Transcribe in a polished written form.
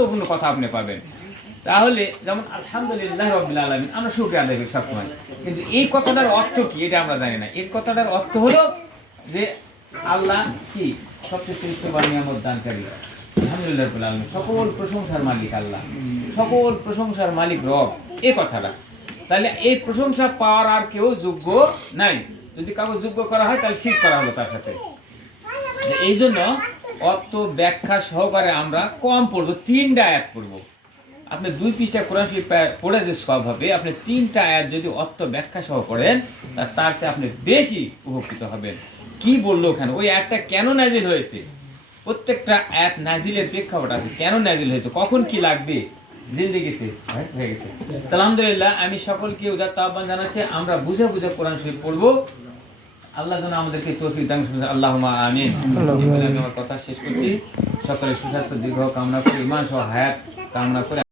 গুরুত্বপূর্ণ কথা আপনি পাবেন। তাহলে যেমন আলহামদুলিল্লাহ রাব্বিল আলামিন, আমরা শুকরিয়া আদায় করি সবসময়, কিন্তু এই কথাটার অর্থ কি এটা আমরা জানি না। এর কথাটার অর্থ হলো যে আল্লাহ কি সবচেয়ে শ্রেষ্ঠ বা নিয়ামত দানকারী, আলহামদুলিল্লাহ রাব্বিল আলামিন, সকল প্রশংসার মালিক আল্লাহ, সকল প্রশংসার মালিক রব, এই কথাটা। তাহলে এই প্রশংসা পাওয়ার আর কেউ যোগ্য নাই। যদি কাউকে যোগ্য করা হয় তাহলে শিরক করা হলো তার সাথে। এই জন্য অত ব্যাখ্যা সহকারে আমরা কম পড়বো, 3টা আয়াত পড়বো। আপনি 2 পৃষ্ঠা কোরআন শরীফ পড়ে যে সব হবে, আপনি 3টা আয়াত যদি অর্থ ব্যাখ্যা সহ পড়েন তার চেয়ে আপনি বেশি উপকৃত হবেন। কি বললো ওখানে, ওই আয়াতটা কেন নাজিল হয়েছে, প্রত্যেকটা আয়াত নাজিলের প্রেক্ষাপট আছে, কেন নাজিল হয়েছে, কখন কি লাগবে জিন্দেগিতে হয়ে গেছে। আলহামদুলিল্লাহ, আমি সকলকে উদাত্ত আহ্বান জানাচ্ছি আমরা বুঝে বুঝে কোরআন শরীফ পড়বো। আল্লাহ যেন আমাদেরকে তৌফিক দান করেন, আল্লাহুম্মা আমিন। আমি আমার কথা শেষ করছি। সকলের সুস্বাস্থ্য দীর্ঘ কামনা করি, ইমান সহ হায়াত কামনা করে।